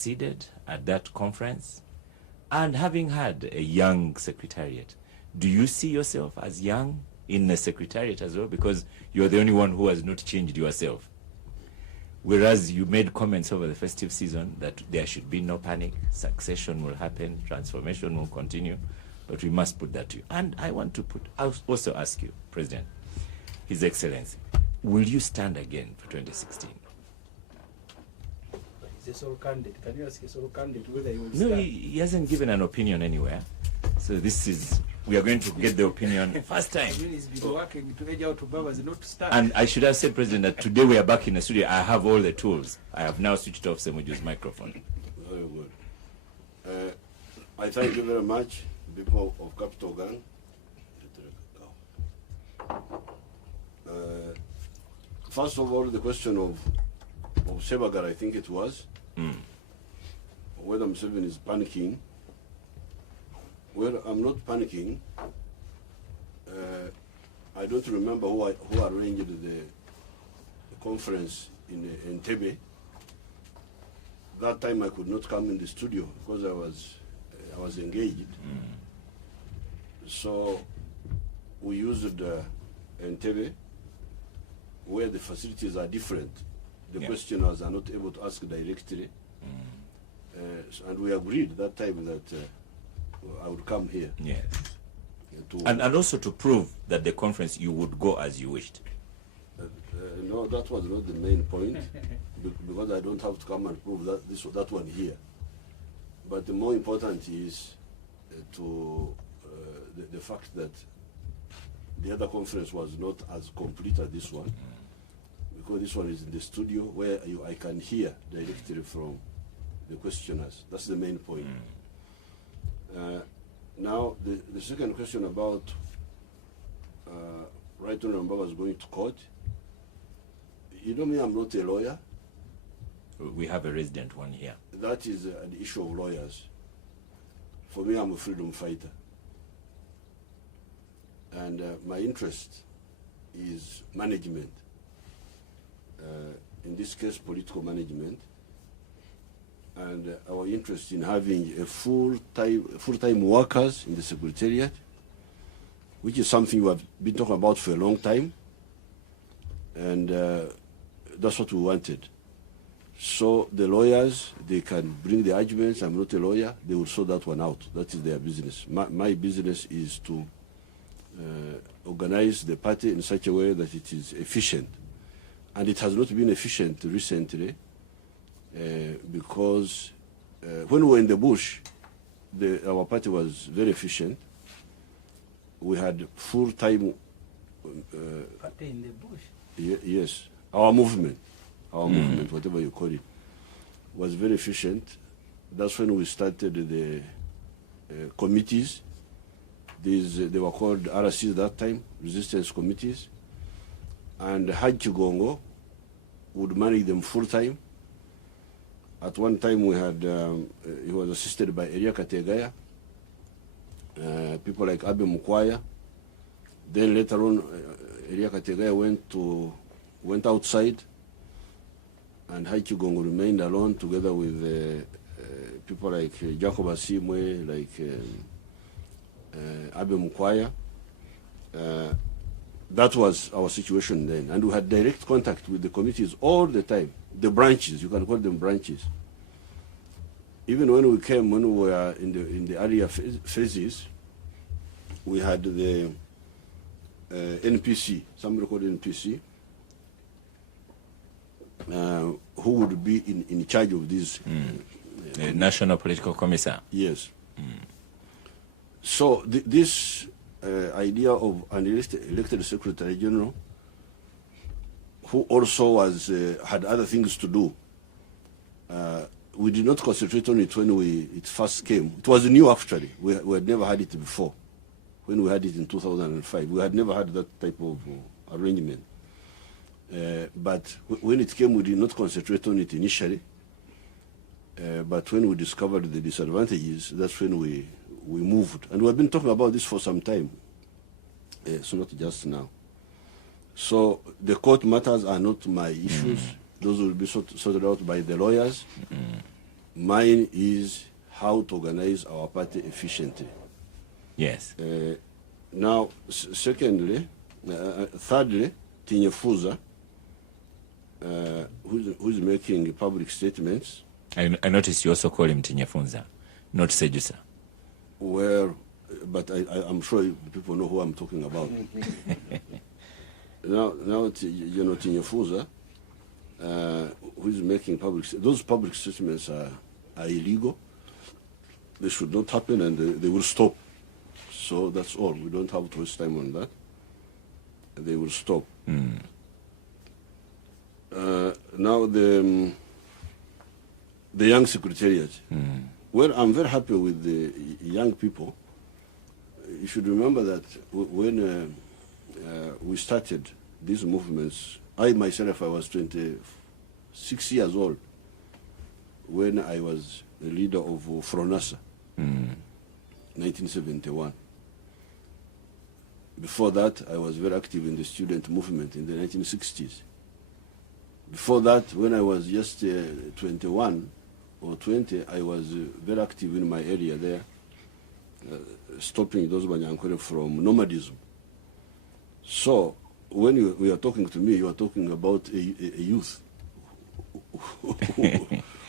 succeeded at that conference, and having had a young secretariat, do you see yourself as young in the secretariat as well? Because you're the only one who has not changed yourself. Whereas you made comments over the festive season that there should be no panic, succession will happen, transformation will continue, but we must put that to you. And I want to also ask you, President, His Excellency, will you stand again for 2016? He's a sole candidate. Can you ask a sole candidate whether he will stand? No, he hasn't given an opinion anywhere. So we are going to get the opinion first time. I mean, he's been working to edge out Obamas not to stand. And I should have said, President, that today we are back in the studio. I have all the tools. I have now switched off Ssemujju's microphone. Very good. I thank you very much, people of Capital Gang. First of all, the question of Sebagar, I think it was, whether Museveni is panicking. Well, I'm not panicking. I don't remember who arranged the conference in Entebbe. That time I could not come in the studio because I was engaged. So we used Entebbe, where the facilities are different. The questioners are not able to ask directly. And we agreed that time that I would come here. Yes. And also to prove that the conference you would go as you wished. No, that was not the main point, because I don't have to come and prove that one here. But the more important is the fact that the other conference was not as complete as this one, because this one is in the studio where I can hear directly from the questioners. That's the main point. Now, the second question about Right Honorable was going to court. You know me, I'm not a lawyer. We have a resident one here. That is an issue of lawyers. For me, I'm a freedom fighter. And my interest is management. In this case, political management. And our interest in having a full-time workers in the Secretariat, which is something we have been talking about for a long time. And that's what we wanted. So the lawyers, they can bring the arguments. I'm not a lawyer. They will sort that one out. That is their business. My business is to organize the party in such a way that it is efficient. And it has not been efficient recently because when we were in the bush, our party was very efficient. We had full-time... party in the bush? Yes. Our movement, whatever you call it, was very efficient. That's when we started the committees. They were called RCs that time, resistance committees. And Haj Chigongo would manage them full-time. At one time we had, he was assisted by Eria Kategaya, people like Abe Mukwaya. Then later on, Eria Kategaya went outside, and Haichi Gongo remained alone together with people like Jacob Asimwe, like Abe Mukwaya. That was our situation then, and we had direct contact with the committees all the time. The branches, you can call them branches. Even when we were in the earlier phases, we had the NPC, somebody called NPC, who would be in charge of this. The National Political Commissar. Yes. So this idea of an elected Secretary General, who also had other things to do, we did not concentrate on it when it first came. It was new actually. We had never had it before. When we had it in 2005, we had never had that type of arrangement. But when it came, we did not concentrate on it initially. But when we discovered the disadvantages, that's when we moved. And we've been talking about this for some time. It's not just now. So the court matters are not my issues. Those will be sorted out by the lawyers. Mine is how to organize our party efficiently. Yes. Now, thirdly, Tinyefuza, who's making public statements. I noticed you also call him Tinyefunza, not Sejusa. Where, but I'm sure people know who I'm talking about. now, Tinyefuza, who's making those public statements are illegal. They should not happen, and they will stop. So that's all. We don't have to waste time on that. They will stop. Now the young secretariat. Well, I'm very happy with the young people. You should remember that when we started these movements, I myself, I was 26 years old when I was the leader of Fronasa, 1971. Before that, I was very active in the student movement in the 1960s. Before that, when I was just 21 or 20, I was very active in my area there, stopping those Banyankore from nomadism. So, when you are talking to me, you are talking about a youth who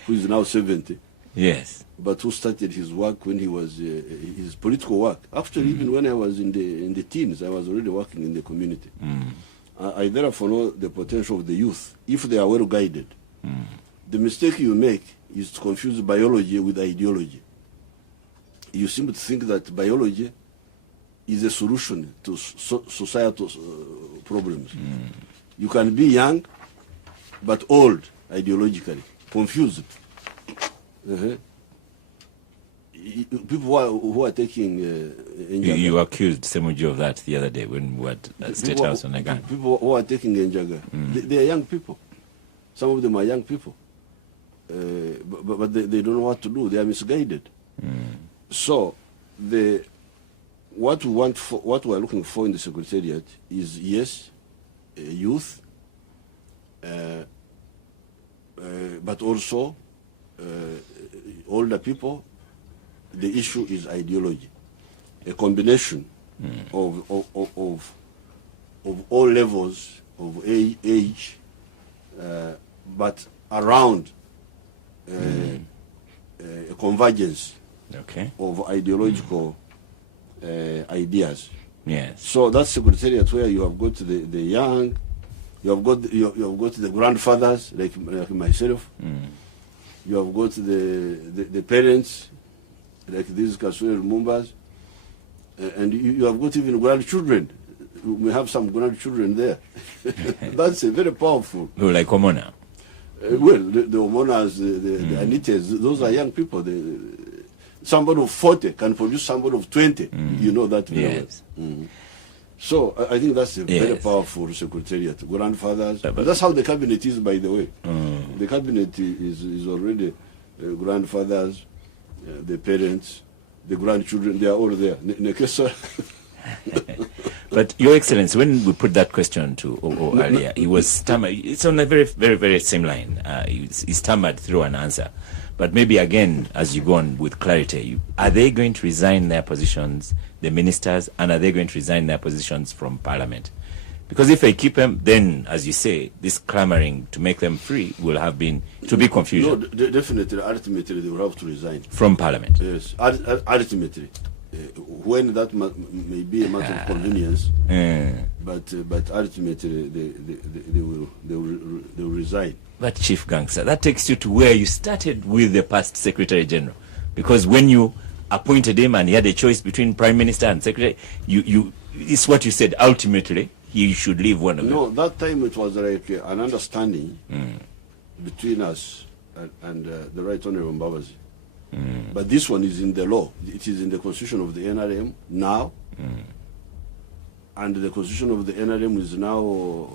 is now 70. Yes. But who started his work when he was, his political work. Actually, even when I was in the teens, I was already working in the community. I therefore know the potential of the youth, if they are well guided. The mistake you make is to confuse biology with ideology. You seem to think that biology is a solution to societal problems. You can be young, but old ideologically, confused. People who are taking you accused Ssemujju of that the other day when we were at State House on Nganda. People who are taking Njaga, they are young people. Some of them are young people, but they don't know what to do. They are misguided. So what we are looking for in the secretariat is, yes, youth, but also older people. The issue is ideology, a combination of all levels of age, but around a convergence of ideological ideas. Yes. So that's secretariat where you have got the young, you have got the grandfathers like myself. You have got the parents, like these Kasuri Lumumbas, and you have got even grandchildren. We have some grandchildren there. That's very powerful. Like Omona? Well, the Omonas, the Anites, those are young people. Somebody of 40 can produce somebody of 20. You know that very well. So I think that's a very powerful secretariat. Grandfathers. That's how the cabinet is, by the way. The cabinet is already grandfathers, the parents, the grandchildren. They are all there. But Your Excellency, when we put that question to O earlier, he was stammered. It's on a very, very, very same line. He stammered through an answer. But maybe again, as you go on with clarity, are they going to resign their positions, the ministers, and are they going to resign their positions from Parliament? Because if they keep them, then, as you say, this clamoring to make them free will have been to be confusion. No, definitely, ultimately, they will have to resign. From Parliament? Yes, ultimately. When that may be a matter of convenience, but ultimately they will resign. But Chief Gangster, that takes you to where you started with the past Secretary General, because when you appointed him and he had a choice between Prime Minister and Secretary, it's what you said. Ultimately, he should leave one of them. No, that time it was like an understanding between us and the Right Honourable Mbabazi. But this one is in the law. It is in the constitution of the NRM now, and the constitution of the NRM is now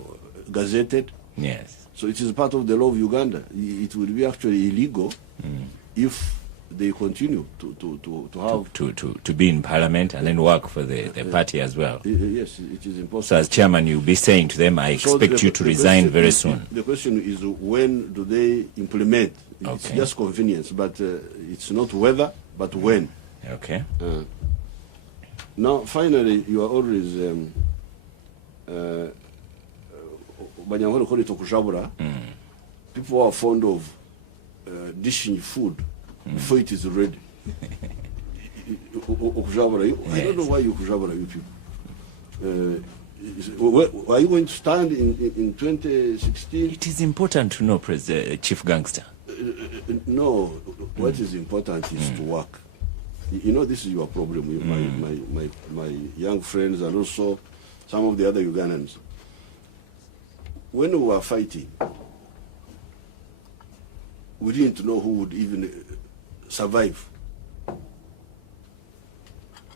gazetted. Yes. So it is part of the law of Uganda. It would be actually illegal if they continue to have... To be in parliament and then work for the party as well. Yes, it is impossible. So as chairman, you'll be saying to them, I expect you to resign very soon. The question is, when do they implement? It's just convenience, but it's not whether, but when. Okay. Now, finally, you are always... people are fond of dishing food before it is ready. I don't know why you kujabura, you people. Are you going to stand in 2016? It is important to know, Chief Gangster. No, what is important is to work. You know, this is your problem. My young friends and also some of the other Ugandans. When we were fighting, we didn't know who would even survive.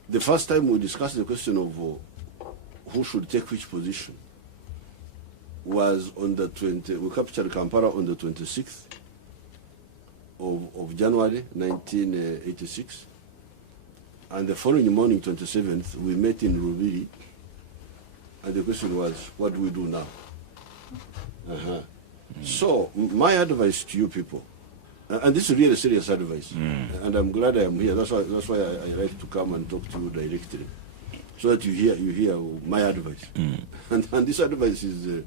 The first time we discussed the question of who should take which position was on the 20th. We captured Kampala on the 26th of January 1986. And the following morning, 27th, we met in Rubiri. And the question was, what do we do now? So my advice to you people, and this is really serious advice, and I'm glad I am here. That's why I like to come and talk to you directly, so that you hear my advice. And this advice is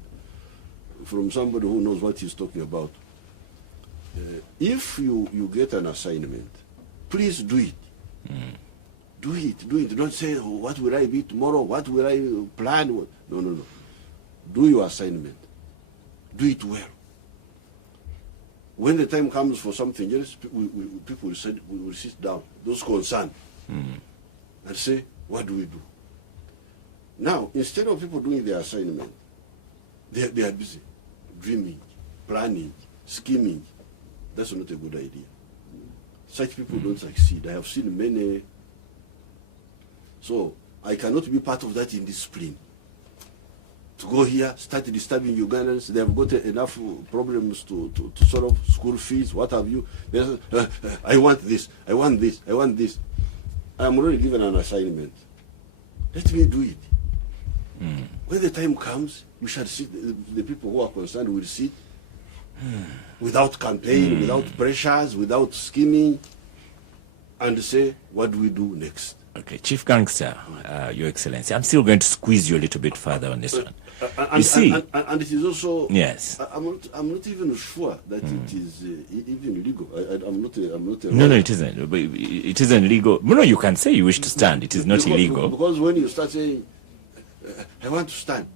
from somebody who knows what he's talking about. If you get an assignment, please do it. Do it. Don't say, oh, what will I be tomorrow? What will I plan? No. Do your assignment. Do it well. When the time comes for something else, people will sit down, those concerned, and say, what do we do? Now, instead of people doing their assignment, they are busy dreaming, planning, scheming. That's not a good idea. Such people don't succeed. I have seen many. So I cannot be part of that indiscipline. To go here, start disturbing Ugandans. They have got enough problems to solve, school fees, what have you. I want this, I want this, I want this. I'm already given an assignment. Let me do it. When the time comes, we shall sit, the people who are concerned will sit without campaign, without pressures, without scheming, and say, what do we do next? Okay, Chief Gangster, Your Excellency, I'm still going to squeeze you a little bit further on this one. You see, and it is also, yes. I'm not even sure that it is even legal. I'm not a no, it isn't. But it isn't legal. No, you can say you wish to stand. It is not illegal. Because when you start saying, I want to stand,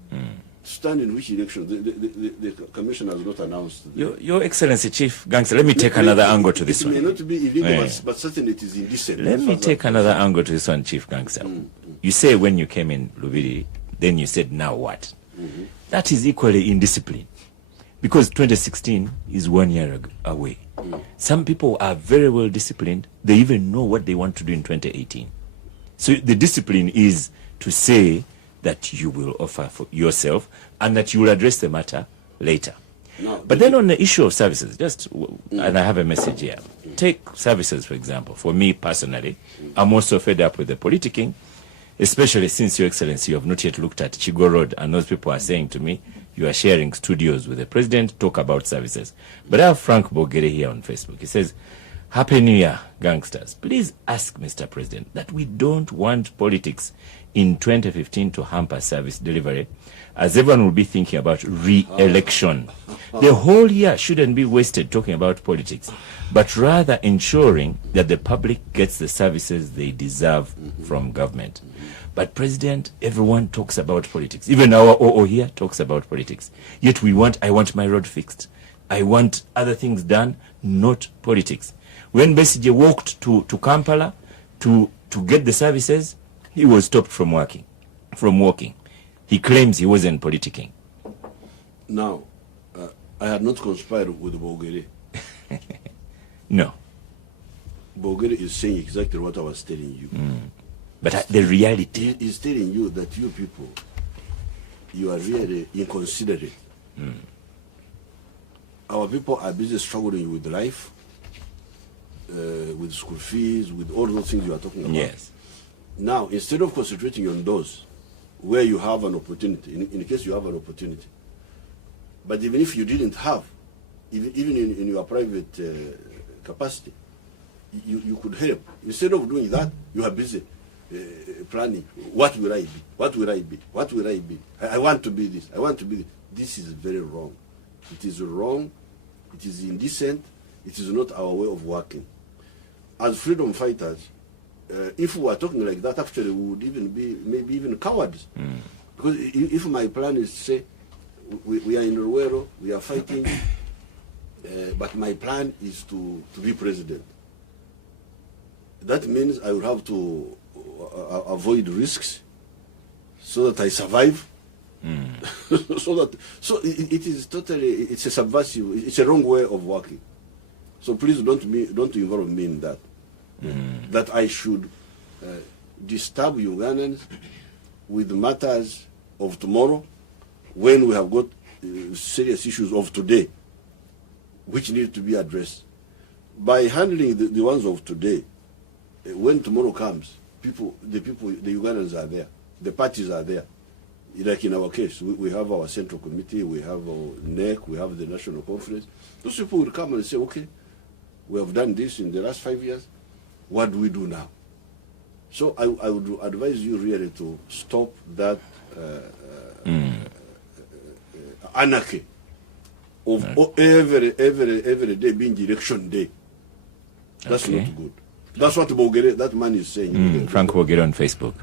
stand in which election? The commission has not announced. Your Excellency, Chief Gangster, let me take another angle to this one. It may not be illegal, but certainly it is indecent. Let me take another angle to this one, Chief Gangster. You say when you came in Lubiri, then you said, now what? That is equally indiscipline. Because 2016 is 1 year away. Some people are very well disciplined. They even know what they want to do in 2018. So the discipline is to say that you will offer for yourself and that you will address the matter later. No, but then on the issue of services, and I have a message here. Take services, for example. For me personally, I'm also fed up with the politicking, especially since, Your Excellency, you have not yet looked at Chigo Road, and those people are saying to me, you are sharing studios with the president, talk about services. But I have Frank Bogere here on Facebook. He says, Happy New Year, gangsters. Please ask Mr. President that we don't want politics in 2015 to hamper service delivery, as everyone will be thinking about re-election. The whole year shouldn't be wasted talking about politics, but rather ensuring that the public gets the services they deserve from government. But President, everyone talks about politics. Even our OO here talks about politics. Yet I want my road fixed. I want other things done, not politics. When Besigye walked to Kampala to get the services, he was stopped from walking. He claims he wasn't politicking. Now, I had not conspired with Bogere. No. Bogere is saying exactly what I was telling you. But the reality is telling you that you people, you are really inconsiderate. Our people are busy struggling with life, with school fees, with all those things you are talking about. Yes. Now, instead of concentrating on those where you have an opportunity, in case you have an opportunity, but even if you didn't have, even in your private capacity, you could help. Instead of doing that, you are busy planning. What will I be? What will I be? What will I be? I want to be this. I want to be this. This is very wrong. It is wrong. It is indecent. It is not our way of working. As freedom fighters, if we were talking like that, actually we would even be maybe even cowards. Because if my plan is to say, we are in Rwero, we are fighting, but my plan is to be president. That means I will have to avoid risks so that I survive. So it is totally, it's a subversive, it's a wrong way of working. So please don't involve me in that. That I should disturb Ugandans with matters of tomorrow when we have got serious issues of today which need to be addressed. By handling the ones of today, when tomorrow comes, the Ugandans are there, the parties are there. Like in our case, we have our central committee, we have our NEC, we have the national conference. Those people will come and say, okay, we have done this in the last 5 years, what do we do now? So I would advise you really to stop that anarchy of every day being election day. That's not good. That's what that man is saying. Frank Bogere on Facebook.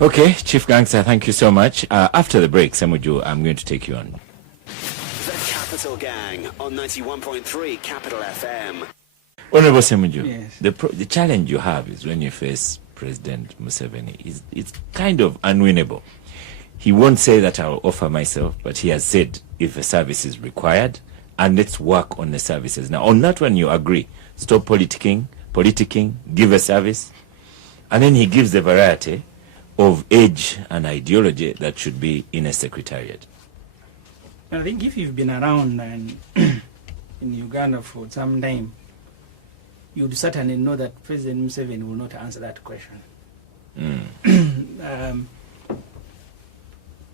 Okay, Chief Gangster, thank you so much. After the break, Ssemujju, I'm going to take you on. The Capital Gang on 91.3 Capital FM. Honorable Ssemujju, Yes. the challenge you have is when you face President Museveni, it's kind of unwinnable. He won't say that I'll offer myself, but he has said if a service is required, and let's work on the services. Now, on that one you agree. Stop politicking, give a service, and then he gives the variety of age and ideology that should be in a secretariat. I think if you've been around in Uganda for some time, you would certainly know that President Museveni will not answer that question.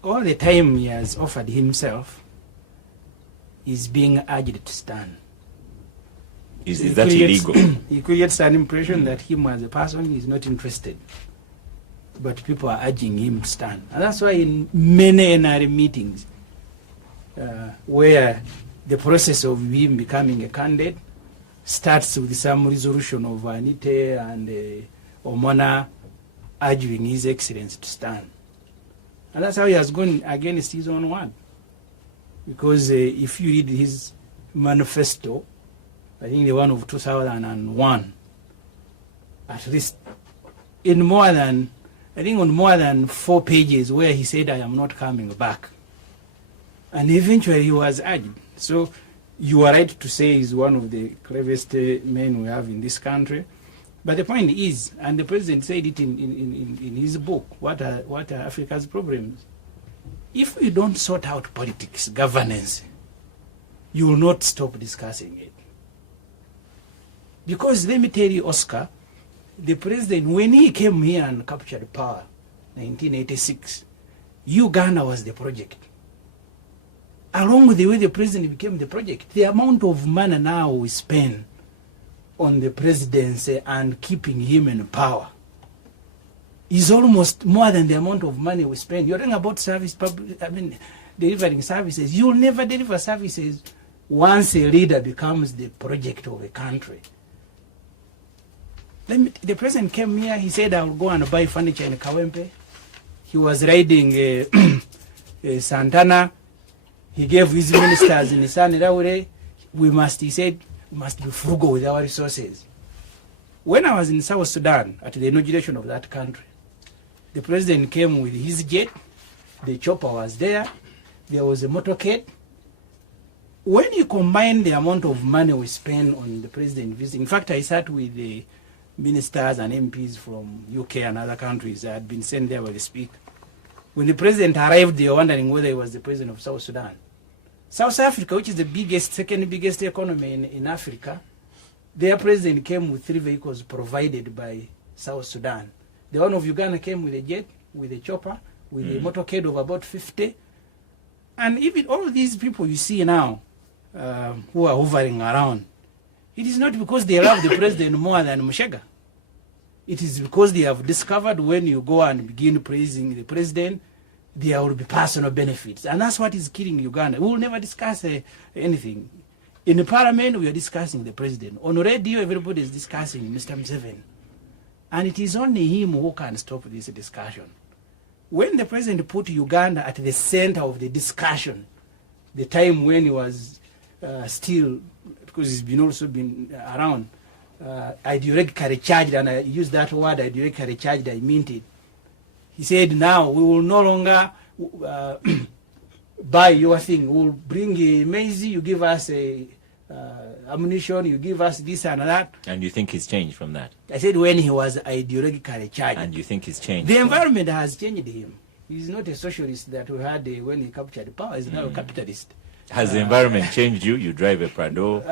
All the time he has offered himself is being urged to stand. Is that illegal? He creates an impression that him as a person is not interested. But people are urging him to stand. And that's why in many NRA meetings, where the process of him becoming a candidate starts with some resolution of Anite and Omona urging His Excellency to stand. And that's how he has gone against his own word. Because if you read his manifesto, I think the one of 2001, at least on more than 4 pages where he said, I am not coming back. And eventually he was urged. So you are right to say he's one of the cleverest men we have in this country. But the point is, and the president said it in his book, what are Africa's problems? If we don't sort out politics, governance, you will not stop discussing it. Because let me tell you, Oscar, the president, when he came here and captured power, 1986, Uganda was the project. Along with the way the president became the project, the amount of money now we spend on the presidency and keeping him in power is almost more than the amount of money we spend. You're talking about delivering services. You'll never deliver services once a leader becomes the project of a country. The president came here, he said, I'll go and buy furniture in Kawempe. He was riding Santana. He gave his ministers in Isani he said, we must be frugal with our resources. When I was in South Sudan, at the inauguration of that country, the president came with his jet, the chopper was there was a motorcade. When you combine the amount of money we spend on the president visiting, in fact, I sat with the ministers and MPs from UK and other countries that had been sent there by the speaker. When the president arrived, they were wondering whether he was the president of South Sudan. South Africa, which is the second biggest economy in Africa, Their president came with 3 vehicles provided by South Sudan. The one of Uganda came with a jet, with a chopper, with a motorcade of about 50. And even all these people you see now who are hovering around, it is not because they love the president more than Mushega. It is because they have discovered when you go and begin praising the president, there will be personal benefits. And that's what is killing Uganda. We will never discuss anything. In the parliament, we are discussing the president. On radio, everybody is discussing Mr. Museveni. And it is only him who can stop this discussion. When the president put Uganda at the center of the discussion, the time when he was still, because he's been also been around, ideologically charged, and I use that word ideologically charged, I meant it. He said, now we will no longer buy your thing. We will bring a maize, you give us ammunition, you give us this and that. And you think he's changed from that? I said when he was ideologically charged. And you think he's changed? The environment has changed him. He's not a socialist that we had when he captured power. He's now a capitalist. Has the environment changed you? You drive a Prado,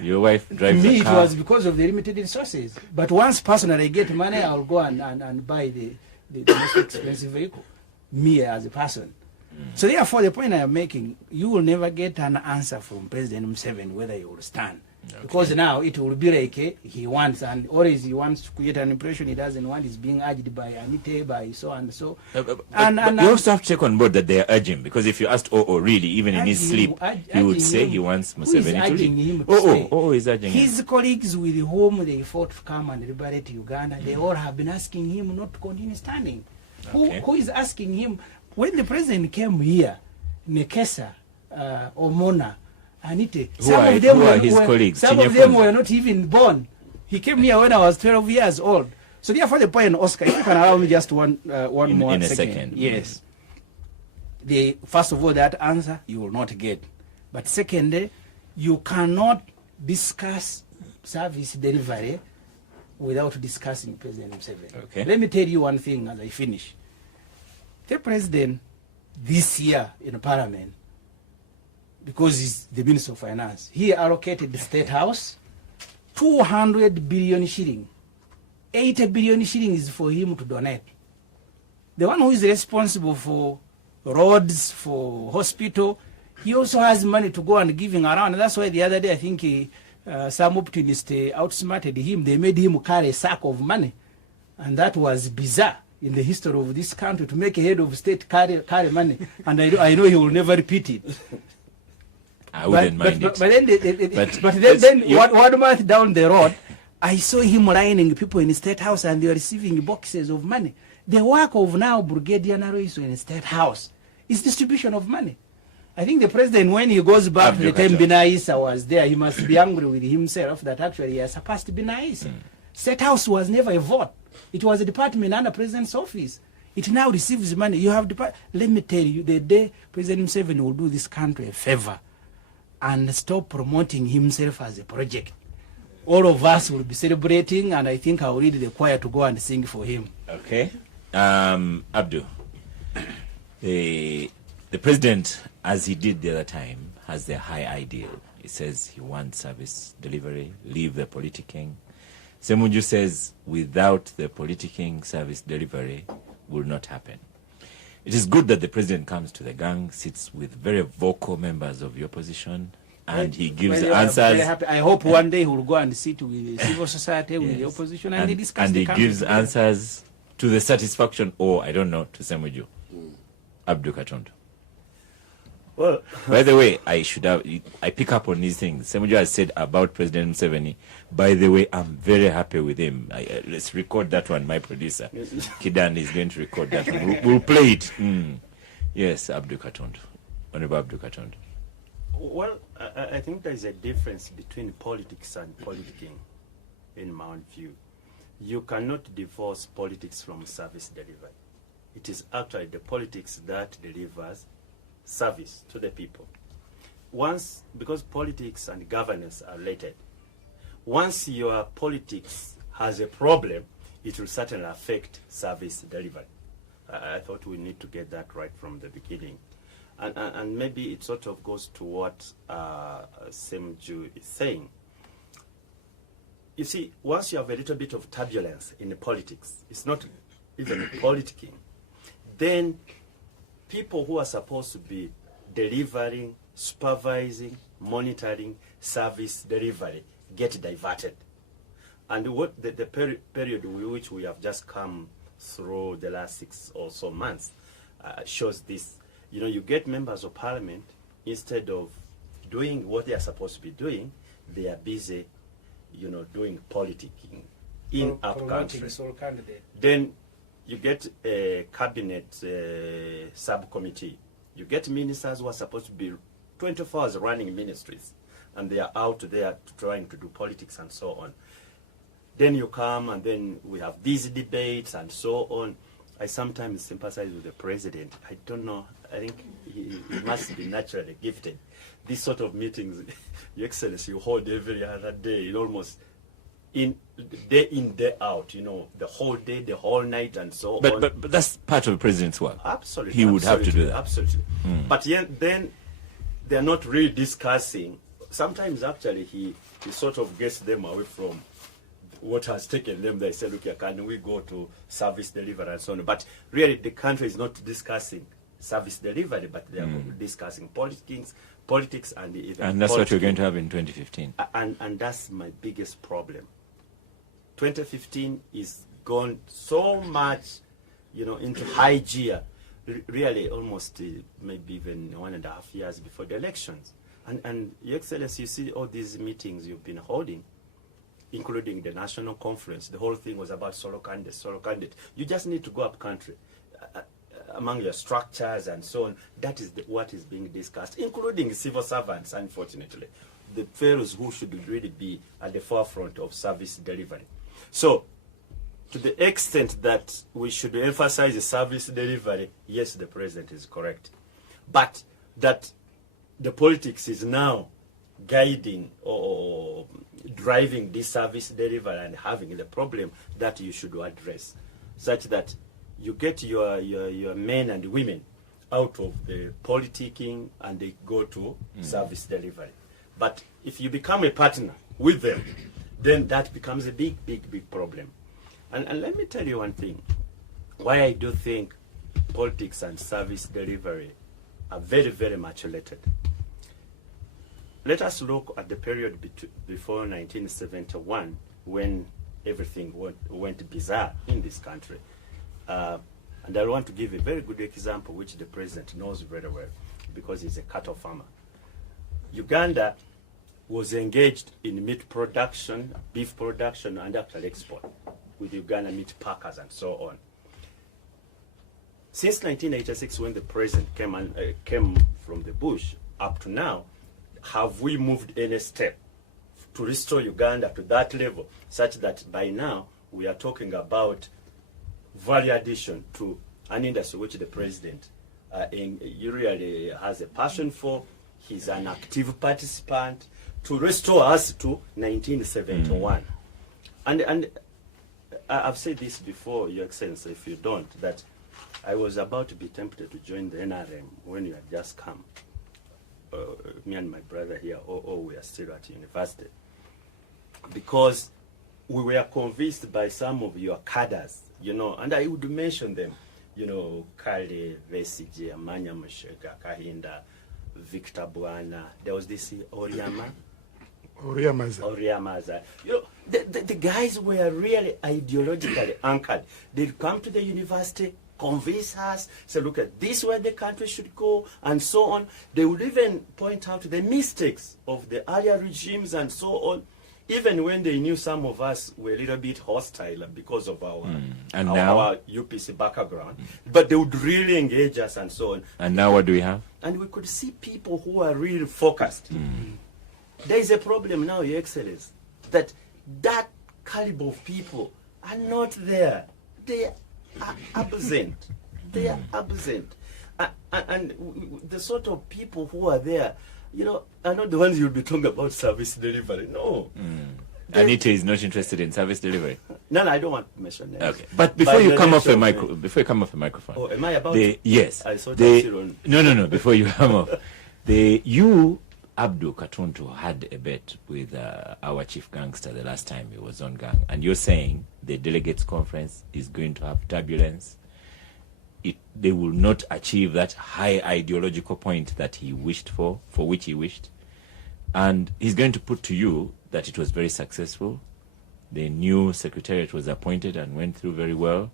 your wife drives me, a car. it was because of the limited resources. But once personally I get money, I'll go and buy the most expensive vehicle, me as a person. So therefore, the point I am making, you will never get an answer from President Museveni whether he will stand. Okay. Because now it will be like he wants, and always he wants to create an impression he doesn't want. He's being urged by Anite, by so and so. But you also have to take on board that they are urging, because if you asked really, even in his sleep, he would say he wants Museveni to leave. He's urging him. His colleagues with whom they fought to come and liberate Uganda, they all have been asking him not to continue standing. Okay. Who is asking him? When the president came here, Nekesa, Omona, Anite, some of them were his colleagues. Some of them were not even born. He came here when I was 12 years old. So therefore, the point, Oscar, if you can allow me just one more second. Yes. First of all, that answer you will not get. But secondly, you cannot discuss service delivery without discussing President Museveni. Okay. Let me tell you one thing as I finish. The president this year in Parliament, because he's the Minister of Finance, he allocated the State House 200 billion shilling. 80 billion shilling is for him to donate. The one who is responsible for roads, for hospital, he also has money to go and giving around. And that's why the other day I think some optimists outsmarted him. They made him carry a sack of money. And that was bizarre in the history of this country, to make a head of state carry money. And I know he will never repeat it. I wouldn't mind it. But then one month down the road, I saw him lining people in the State House and they were receiving boxes of money. The work of now Brigadier Naroiso in the State House is distribution of money. I think the president, when he goes back to the time Binaisa was there, he must be angry with himself that actually he has surpassed Binaisa. State House was never a vote. It was a department under President's office. It now receives money. You have let me tell you, the day President Museveni will do this country a favor and stop promoting himself as a project, all of us will be celebrating, and I think I'll lead the choir to go and sing for him. Okay. Abdul, the president, as he did the other time, has the high ideal. He says he wants service delivery, leave the politicking. Ssemujju says without the politicking, service delivery will not happen. It is good that the president comes to the gang, sits with very vocal members of the opposition, and he gives answers. I hope one day he will go and sit with the civil society, with the opposition, and they discuss and he gives answers to the satisfaction, or I don't know, to Ssemujju. Abdul Katonto. Well, by the way, I pick up on these things. Ssemujju has said about President Museveni, by the way, I'm very happy with him. Let's record that one, my producer. Kidan is going to record that one. We'll play it. Yes, Abdul Katonto. Honorable Abdul Katonto. Well, I think there's a difference between politics and politicking, in my view. You cannot divorce politics from service delivery. It is actually the politics that delivers service to the people. Because politics and governance are related, once your politics has a problem, it will certainly affect service delivery. I thought we need to get that right from the beginning. And maybe it sort of goes to what Ssemujju is saying. you see, once you have a little bit of turbulence in the politics, it's not even politicking, then people who are supposed to be delivering, supervising, monitoring service delivery get diverted. And what the period which we have just come through the last 6 or so months shows this. You know, you get members of parliament, instead of doing what they are supposed to be doing, they are busy, you know, doing politicking in up country. Then you get a cabinet subcommittee. You get ministers who are supposed to be 24 hours running ministries, and they are out there trying to do politics and so on. Then you come, and then we have these debates and so on. I sometimes sympathize with the president. I don't know. I think he must be naturally gifted. These sort of meetings, Your Excellency, you hold every other day, almost day in, day out, you know, the whole day, the whole night, and so on. But that's part of the president's work. Absolutely. He would have to do that. Absolutely. But yet, then they're not really discussing. Sometimes, actually, he sort of gets them away from what has taken them. They say, look, can we go to service delivery and so on? But really, the country is not discussing service delivery, but they are discussing politics and even And that's what you're going to have in 2015. And that's my biggest problem. 2015 is gone so much, you know, into high gear, really almost maybe even 1.5 years before the elections. And Your Excellency, you see all these meetings you've been holding, including the national conference. The whole thing was about solo candidate. You just need to go up country among your structures and so on. That is what is being discussed, including civil servants, unfortunately, the fellows who should really be at the forefront of service delivery. So, to the extent that we should emphasize the service delivery, yes, the president is correct. But that the politics is now guiding or driving this service delivery and having the problem that you should address, such that you get your men and women out of the politicking and they go to service delivery. But if you become a partner with them, then that becomes a big problem. And let me tell you one thing, why I do think politics and service delivery are very, very much related. Let us look at the period before 1971, when everything went bizarre in this country. And I want to give a very good example, which the president knows very well, because he's a cattle farmer. Uganda was engaged in meat production, beef production, and actual export with Uganda meat packers and so on. Since 1986, when the president came from the bush, up to now, have we moved any step to restore Uganda to that level, such that by now we are talking about value addition to an industry which the president really has a passion for? He's an active participant to restore us to 1971. And I've said this before, Your Excellency, if you don't, that I was about to be tempted to join the NRM when you had just come. Me and my brother here, we are still at university. Because we were convinced by some of your cadres, you know, and I would mention them, you know, Kale, Vesije, Amanya Musheka, Kahinda, Victor Buana. There was this Oriamaza. You know, the guys were really ideologically anchored. They'd come to the university, convince us, say, look at this where the country should go, and so on. They would even point out the mistakes of the earlier regimes and so on, even when they knew some of us were a little bit hostile because of our UPC background. But they would really engage us and so on. And now what do we have? And we could see people who are really focused. There is a problem now, Your Excellency, that caliber of people are not there. They are absent. They are absent. And the sort of people who are there, you know, are not the ones you'll be talking about service delivery. No. Anita is not interested in service delivery. No, I don't want to mention names. Okay, but before you come off the microphone. Oh, am I about? Yes. I saw no. Before you come off, you Abdul Katuntu had a bet with our chief gangster the last time he was on gang, and you're saying the delegates conference is going to have turbulence. They will not achieve that high ideological point that he wished for which he wished. And he's going to put to you that it was very successful. The new secretariat was appointed and went through very well.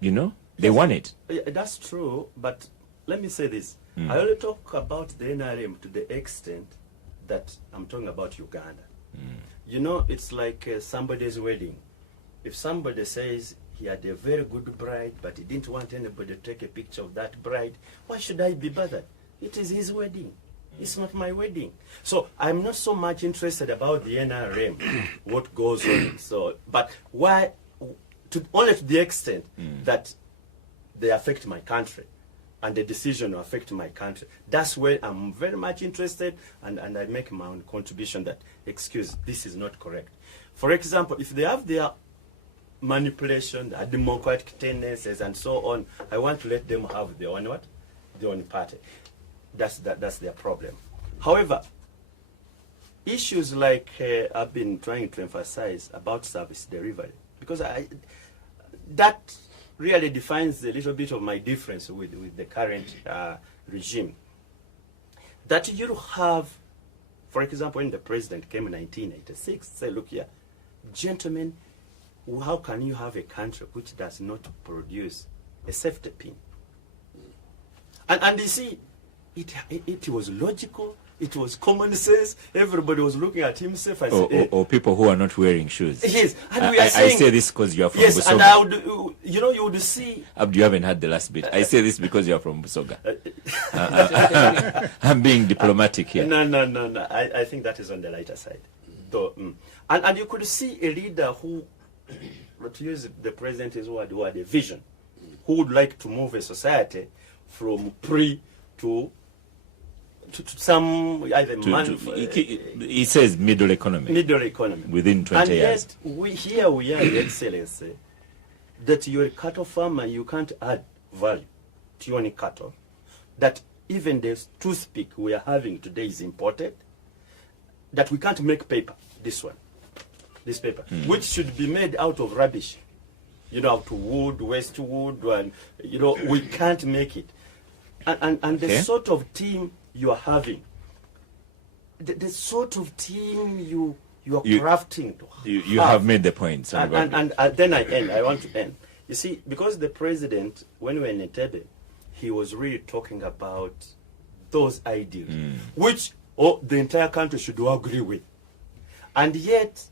You know, they won it. That's true, but let me say this. I only talk about the NRM to the extent that I'm talking about Uganda. You know, it's like somebody's wedding. If somebody says he had a very good bride, but he didn't want anybody to take a picture of that bride, why should I be bothered? It is his wedding. It's not my wedding. So I'm not so much interested about the NRM, what goes on. So, but why? Only to the extent that they affect my country, and the decision will affect my country. That's where I'm very much interested, and I make my own contribution that, excuse, this is not correct. For example, if they have their manipulation, their democratic tendencies, and so on, I want to let them have their own what? Their own party. That's their problem. However, issues like I've been trying to emphasize about service delivery, because that really defines a little bit of my difference with the current regime. That you have, for example, when the president came in 1986, say, look here, gentlemen, how can you have a country which does not produce a safety pin? And you see, it was logical. It was common sense. Everybody was looking at himself as or people who are not wearing shoes. Yes, and we I are saying, I say this because you are from yes, Busoga. and I would, you would see. You haven't had the last bit. I say this because you are from Busoga. I'm being diplomatic here. No. I think that is on the lighter side. So, and you could see a leader who, to use the president's word, who had a vision, who would like to move a society from pre to some either he says middle economy. Middle economy within 20 years. And yet we are the excellency that you're a cattle farmer, you can't add value to your own cattle. That even the toothpick we are having today is imported. That we can't make paper. This paper, which should be made out of rubbish. You know, out of wood, waste wood, and you know we can't make it. And the sort of team you are having, the sort of team you are crafting. You have made the point. And then I want to end. You see, because the president, when we were in Entebbe, he was really talking about those ideals, which the entire country should agree with. And yet,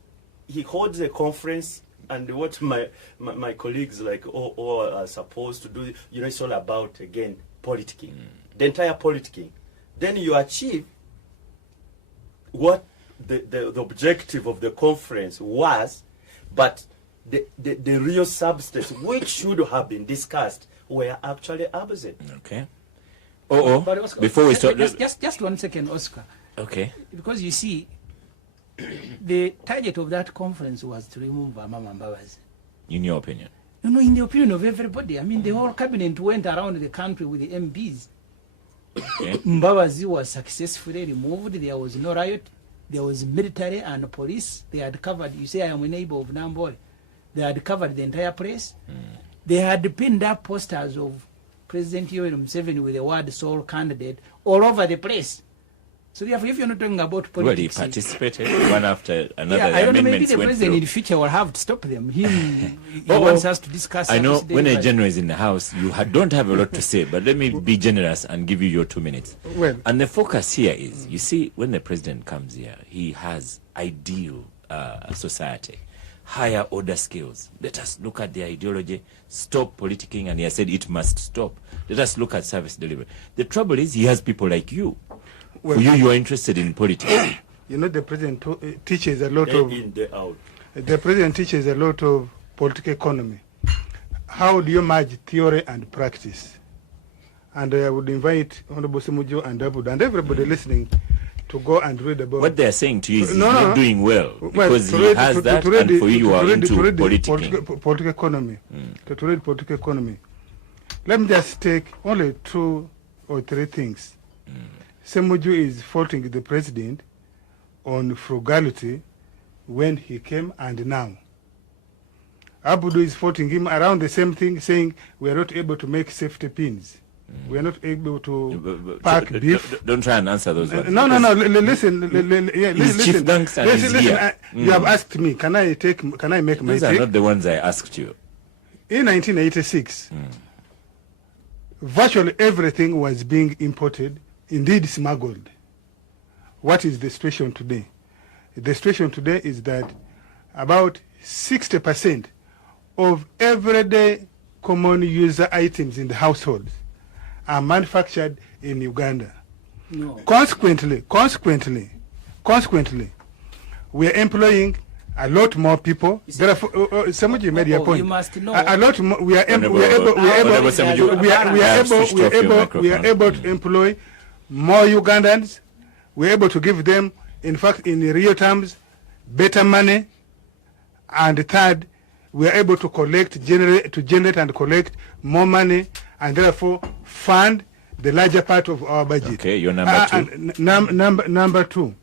he holds a conference, and what my colleagues like are supposed to do, you know, it's all about, again, politicking. The entire politicking. Then you achieve what the objective of the conference was, but the real substance, which should have been discussed, were actually absent. Okay. But Oscar, before we start, just 1 second, Oscar. Okay. Because you see, the target of that conference was to remove Amama Mbabazi. In your opinion? You know, in the opinion of everybody. I mean, the whole cabinet went around the country with the MPs. Okay. Mbabazi was successfully removed. There was no riot. There was military and police. They had covered, you say I am a neighbor of Namboy. They had covered the entire place. They had pinned up posters of President Yoweri Museveni with the word sole candidate all over the place. So therefore, if you're not talking about politics... Well, he participated one after another. Yeah, I don't know, maybe amendments the went president through. in the future will have to stop them. He wants us to discuss... I know when a general is in the house, you don't have a lot to say, but let me be generous and give you your 2 minutes. Well, and the focus here is, you see, when the president comes here, he has ideal society, higher order skills. Let us look at the ideology, stop politicking, and he has said it must stop. Let us look at service delivery. The trouble is, he has people like you. well, For you are interested in politics. you know, the president teaches a lot of... Day in, day out. The president teaches a lot of political economy. How do you merge theory and practice? And I would invite Honorable Ssemujju and Abud and everybody listening to go and read about... What they are saying to you is he's not doing well, because he has that, and for you are into politicking. Political economy. To read political economy. Let me just take only 2 or 3 things. Ssemujju is faulting the president on frugality when he came and now. Abudu is faulting him around the same thing, saying we are not able to make safety pins. We are not able to pack beef. Don't try and answer those ones. No. Listen. Chief Dunks and he's here. You have asked me. Can I make my Those are take? not the ones I asked you. In 1986, virtually everything was being imported, indeed smuggled. What is the situation today? The situation today is that about 60% of everyday common user items in the households are manufactured in Uganda. No. Consequently, we are employing a lot more people. Therefore, Ssemujju made your point. You must know. A lot more. We are able to employ more Ugandans. We are able to give them, in fact, in real terms, better money. And third, we are able to generate and collect more money, and therefore fund the larger part of our budget. Okay, your number two. Number two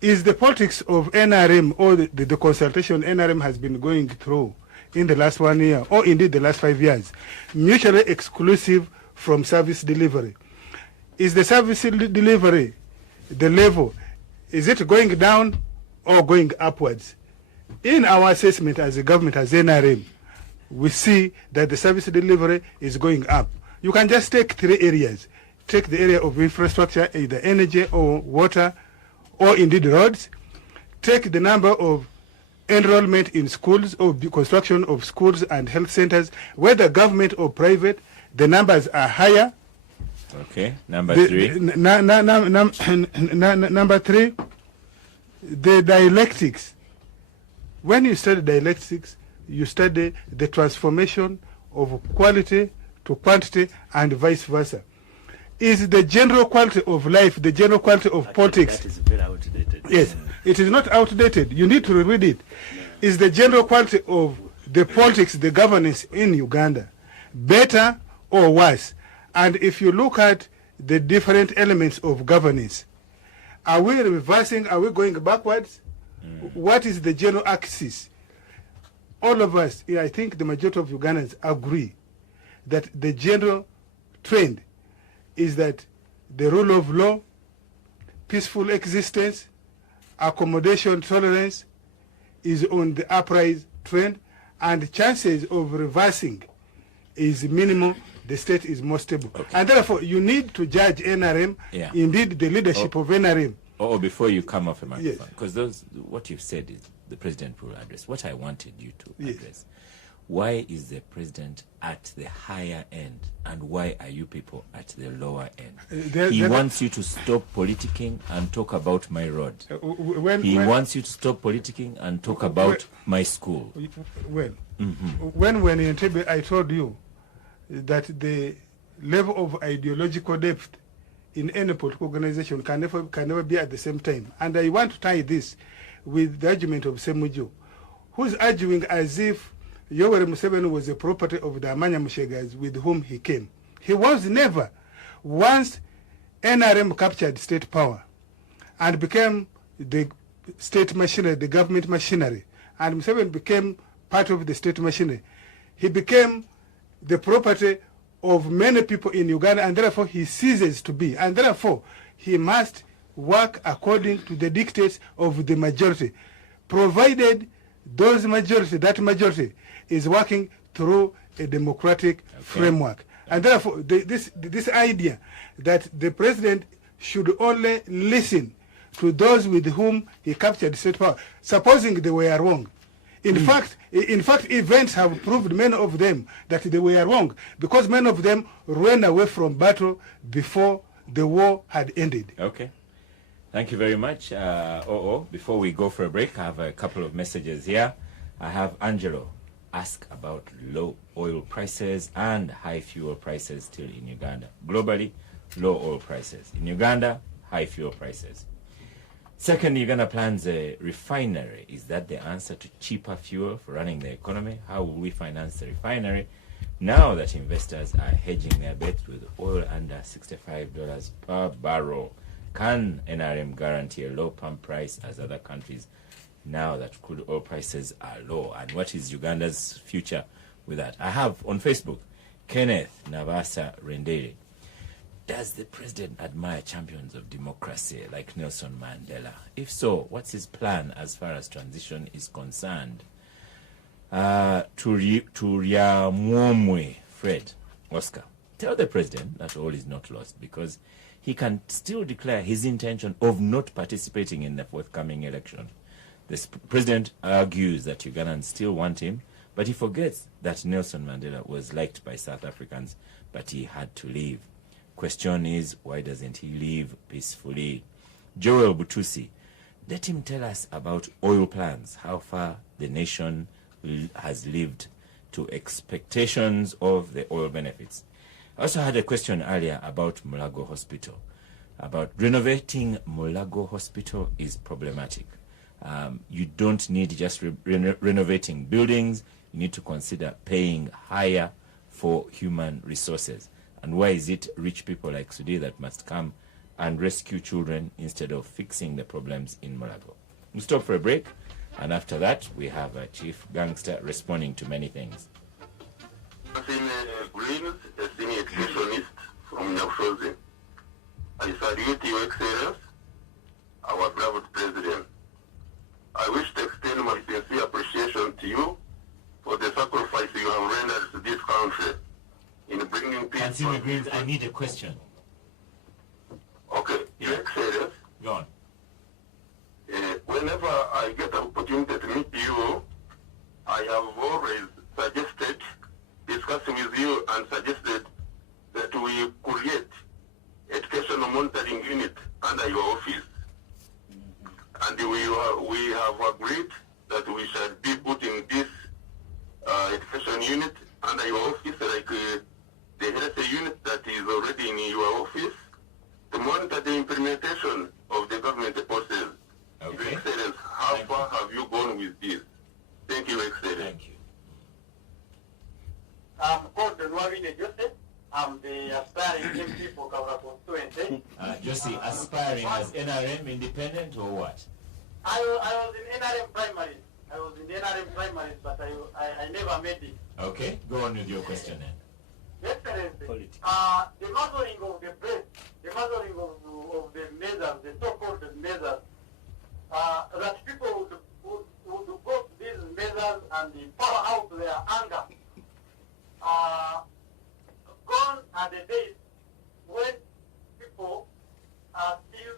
is the politics of NRM, or the consultation NRM has been going through in the last 1 year, or indeed the last 5 years, mutually exclusive from service delivery. Is the service delivery, the level, is it going down or going upwards? In our assessment as a government, as NRM, we see that the service delivery is going up. You can just take 3 areas. Take the area of infrastructure, either energy or water, or indeed roads. Take the number of enrollment in schools, or the construction of schools and health centers, whether government or private, the numbers are higher. Okay, number three. Number 3, the dialectics. When you study dialectics, you study the transformation of quality to quantity and vice versa. Is the general quality of life, the general quality of politics? That is very outdated. Yes, it is not outdated. You need to reread it. Is the general quality of the politics, the governance in Uganda, better or worse? And if you look at the different elements of governance, are we reversing? Are we going backwards? What is the general axis? All of us, I think the majority of Ugandans agree that the general trend is that the rule of law, peaceful existence, accommodation, tolerance is on the uprise trend, and chances of reversing is minimal. The state is more stable. Okay. And therefore, you need to judge NRM, indeed the leadership of NRM. Before you come off a microphone, because what you've said is the president will address. What I wanted you to address, why is the president at the higher end, and why are you people at the lower end? He wants you to stop politicking and talk about my road. He wants you to stop politicking and talk about my school. Well, when in Entebbe I told you that the level of ideological depth in any political organization can never be at the same time. And I want to tie this with the argument of Ssemujju, who's arguing as if Yoweri Museveni was a property of the Amanya Mushegas with whom he came. He was never. Once NRM captured state power and became the state machinery, the government machinery, and Museveni became part of the state machinery, he became the property of many people in Uganda, and therefore he ceases to be. And therefore, he must work according to the dictates of the majority, provided that majority is working through a democratic framework. And therefore, this idea that the president should only listen to those with whom he captured state power, supposing they were wrong. In fact, events have proved many of them that they were wrong, because many of them ran away from battle before the war had ended. Okay. Thank you very much. Before we go for a break, I have a couple of messages here. I have Angelo ask about low oil prices and high fuel prices still in Uganda. Globally, low oil prices. In Uganda, high fuel prices. Second, Uganda plans a refinery. Is that the answer to cheaper fuel for running the economy? How will we finance the refinery now that investors are hedging their bets with oil under $65 per barrel? Can NRM guarantee a low pump price as other countries now that crude oil prices are low? And what is Uganda's future with that? I have on Facebook, Kenneth Navasa Rendere. Does the president admire champions of democracy like Nelson Mandela? If so, what's his plan as far as transition is concerned? Turiamwomwe Fred Oscar. Tell the president that all is not lost, because he can still declare his intention of not participating in the forthcoming election. The president argues that Ugandans still want him, but he forgets that Nelson Mandela was liked by South Africans, but he had to leave. Question is, why doesn't he leave peacefully? Joel Butusi, let him tell us about oil plans, how far the nation has lived to expectations of the oil benefits. I also had a question earlier about Mulago Hospital. About renovating Mulago Hospital is problematic. You don't need just renovating buildings. You need to consider paying higher for human resources. And why is it rich people like Sudi that must come and rescue children instead of fixing the problems in Mulago? We'll stop for a break, and after that, we have a chief gangster responding to many things. Greens, a senior educationist from Nyakushozi. I salute Your Excellency, our beloved President. I wish to extend my sincere appreciation to you for the sacrifice you have rendered to this country in bringing peace. Consumer Greens, I need a question. Okay, Your Excellency. Go on. Whenever I get an opportunity to meet you, I have always suggested, discussing with you and suggested that we create educational monitoring unit under your office. And we have agreed that we shall be putting this education unit under your office, like the health unit that is already in your office, to monitor the implementation of the government policies. Okay. Your Excellency, how far have you gone with this? Thank you, Excellency. Thank you. I'm called Nwabine Joseph. I'm the aspiring MP for Kawra constituency. Josie, aspiring as NRM independent or what? I was in NRM primaries. I was in the NRM primaries, but I never made it. Okay, go on with your question then. Excellency, the muzzling of the press, the muzzling of the measures, the so-called measures, that people would go to these measures and pour out their anger. Gone are the days when people are still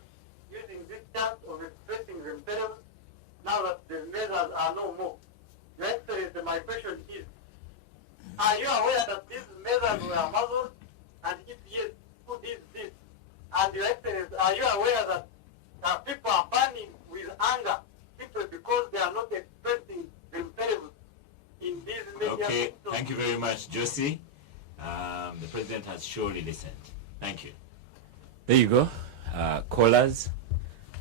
using this chance of expressing themselves now that the measures are no more. Your Excellency, my question is, are you aware that these measures were muzzled? And if yes, who did this? And Your Excellency, are you aware that people are burning with anger simply because they are not expressing themselves in these media? Okay, thank you very much, Josie. The president has surely listened. Thank you. There you go. Callers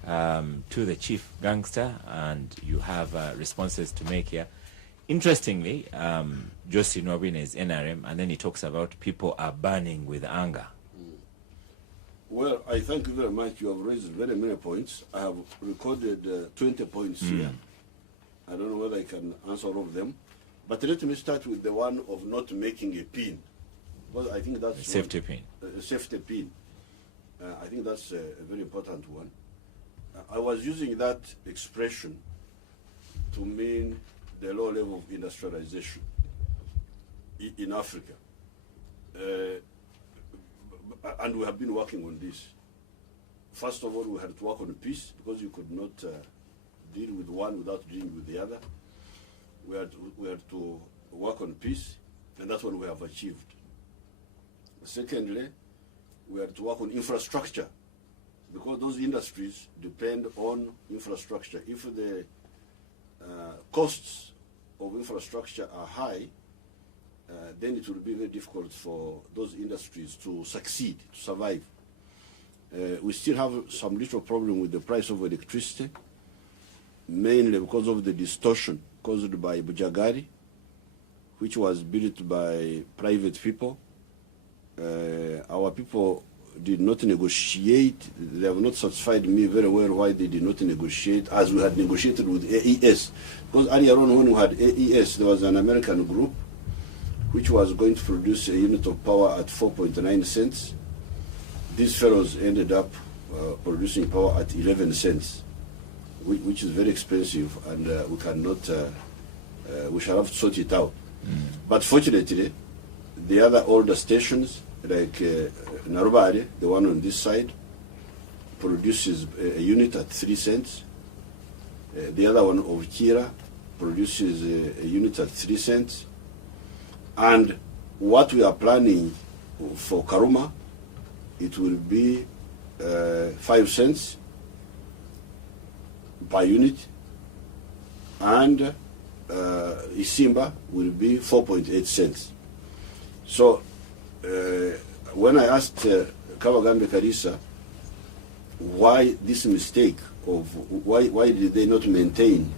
to the chief gangster, and you have responses to make here. Interestingly, Josie Nwabine is NRM, and then he talks about people are burning with anger. Well, I thank you very much. You have raised very many points. I have recorded 20 points here. I don't know whether I can answer all of them. But let me start with the one of not making a pin. Because I think that's safety pin. A safety pin. I think that's a very important one. I was using that expression to mean the low level of industrialization in Africa. And we have been working on this. First of all, we had to work on peace, because you could not deal with one without dealing with the other. We had to work on peace, and that's what we have achieved. Secondly, we had to work on infrastructure, because those industries depend on infrastructure. If the costs of infrastructure are high, then it will be very difficult for those industries to succeed, to survive. We still have some little problem with the price of electricity, mainly because of the distortion caused by Bujagari, which was built by private people. Our people did not negotiate. They have not satisfied me very well why they did not negotiate as we had negotiated with AES. Because earlier on when we had AES, there was an American group which was going to produce a unit of power at 4.9 cents. These fellows ended up producing power at 11 cents, which is very expensive, and we cannot, we shall have to sort it out. But fortunately, the other older stations, like Narubare, the one on this side, produces a unit at 3 cents. The other one of Kira produces a unit at 3 cents. And what we are planning for Karuma, it will be 5 cents per unit, and Isimba will be 4.8 cents. So when I asked Kabagambe Karisa why this mistake of why did they not maintain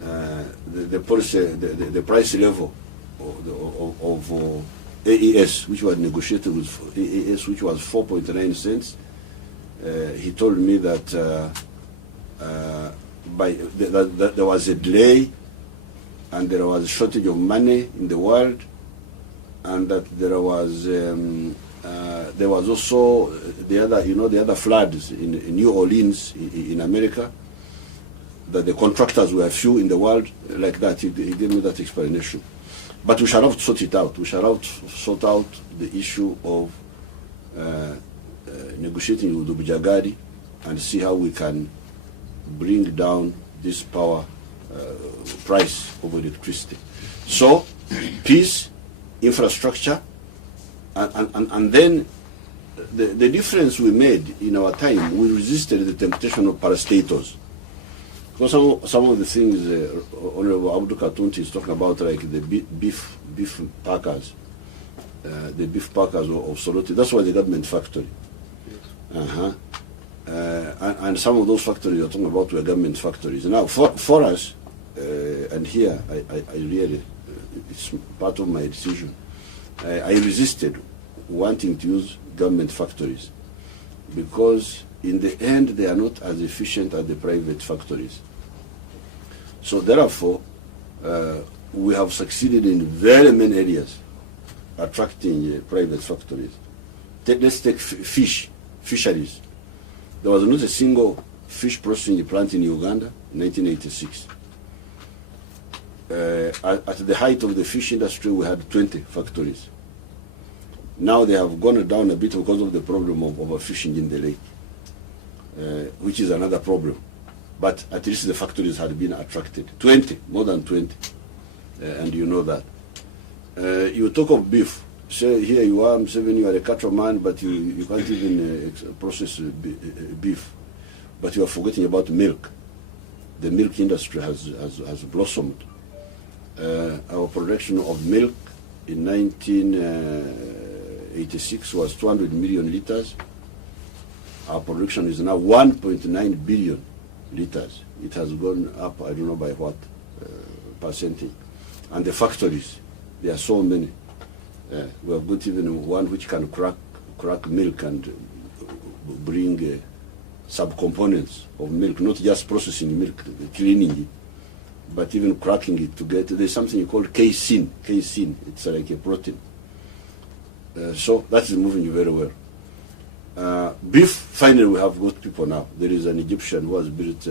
the policy, the price level of AES, which was negotiated with AES, which was 4.9 cents, he told me that that there was a delay, and there was a shortage of money in the world, and that there was also the other floods in New Orleans in America, that the contractors were few in the world, like that. He gave me that explanation. But we shall have to sort it out. We shall have to sort out the issue of negotiating with Ubujagadi and see how we can bring down this power price of electricity. So, peace, infrastructure, and then the difference we made in our time, we resisted the temptation of parastatals. Because some of the things Honorable Abdul Katunti is talking about, like the beef packers, the beef packers of Soroti, that's why the government factory. And some of those factories you're talking about were government factories. Now, for us, and here I really, it's part of my decision, I resisted wanting to use government factories because in the end they are not as efficient as the private factories. So therefore, we have succeeded in very many areas attracting private factories. Let's take fisheries. There was not a single fish processing plant in Uganda in 1986. At the height of the fish industry, we had 20 factories. Now they have gone down a bit because of the problem of overfishing in the lake, which is another problem. But at least the factories had been attracted. 20, more than 20, and you know that. You talk of beef. Say here you are, Museveni, you are a cattleman, but you can't even process beef. But you are forgetting about milk. The milk industry has blossomed. Our production of milk in 1986 was 200 million liters. Our production is now 1.9 billion liters. It has gone up, I don't know by what percentage. And the factories, there are so many. We have got even one which can crack milk and bring subcomponents of milk, not just processing milk, cleaning it, but even cracking it to get, there's something called casein. Casein, it's like a protein. So that is moving very well. Beef, finally we have got people now. There is an Egyptian who has built,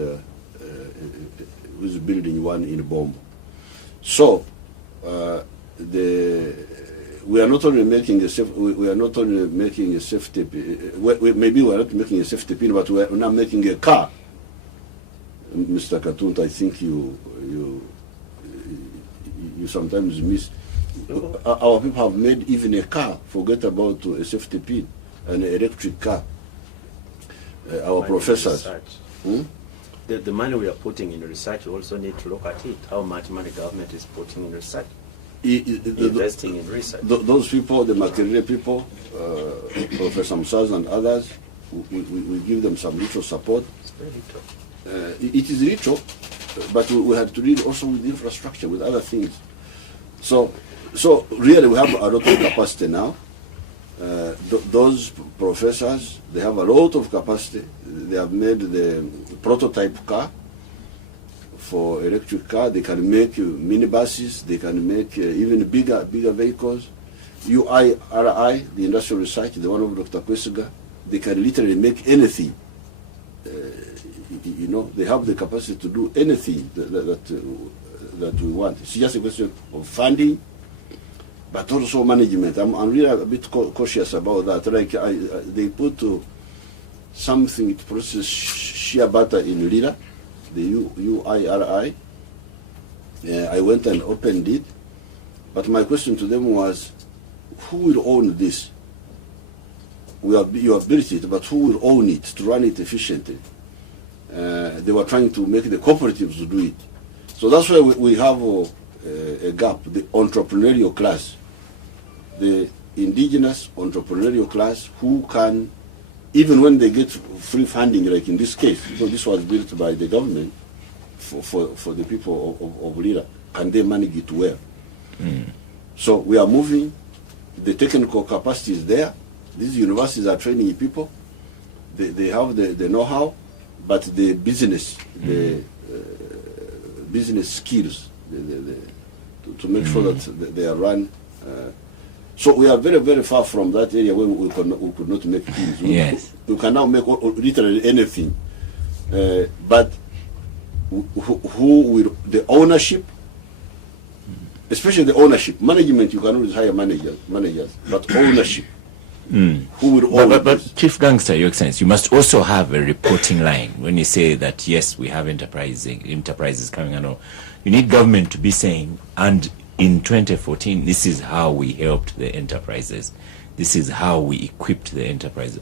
who's building one in Bombo. So we are not only making a safety maybe we are not making a safety pin, but we are now making a car. Mr. Katunta, I think you sometimes miss. Our people have made even a car. Forget about a safety pin, an electric car. Our professors. The money we are putting in research, we also need to look at it. How much money government is putting in research? Investing in research. Those people, the Makerere people, Professor Musaz and others, we give them some little support. It's very little. It is little, but we have to deal also with infrastructure, with other things. So really we have a lot of capacity now. Those professors, they have a lot of capacity. They have made the prototype car for electric car. They can make minibuses. They can make even bigger vehicles. UIRI, the industrial research, the one of Dr. Kwesiga, they can literally make anything. You know, they have the capacity to do anything that we want. It's just a question of funding, but also management. I'm really a bit cautious about that. Like they put something to process shea butter in Lira, the UIRI. I went and opened it, but my question to them was, who will own this? You have built it, but who will own it to run it efficiently? They were trying to make the cooperatives do it. So that's why we have a gap, the entrepreneurial class, the indigenous entrepreneurial class who can, even when they get free funding, like in this case, because this was built by the government for the people of Lira, and they manage it well. So we are moving, the technical capacity is there, these universities are training people, they have the know-how, but the business, business skills to make sure that they are run. So we are very, very far from that area where we could not make things. We can now make literally anything. But who will, the ownership, especially the ownership, management, you can always hire managers, but ownership. Who would own but Chief Gangster, Your Excellency, you must also have a reporting line when you say that, yes, we have enterprises coming and all. You need government to be saying, and in 2014, this is how we helped the enterprises. This is how we equipped the enterprises.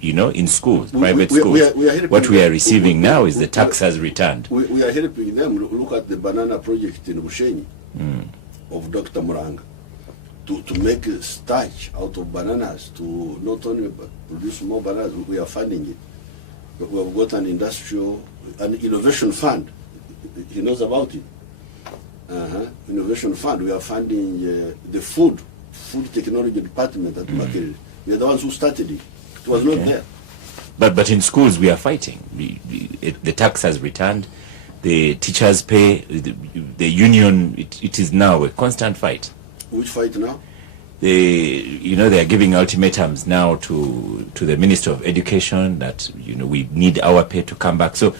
You know, in schools, private schools, what we are receiving now is the tax has returned. We are helping them. Look at the banana project in Bushenyi of Dr. Muranga. To make starch out of bananas, to not only produce more bananas, we are funding it. We have got an innovation fund. He knows about it. Innovation fund. We are funding the food technology department at Makerere. We are the ones who started it. It was not there. But in schools we are fighting. The tax has returned. The teachers pay. The union. It is now a constant fight. Which fight now? They are giving ultimatums now to the Minister of Education that we need our pay to come back. So,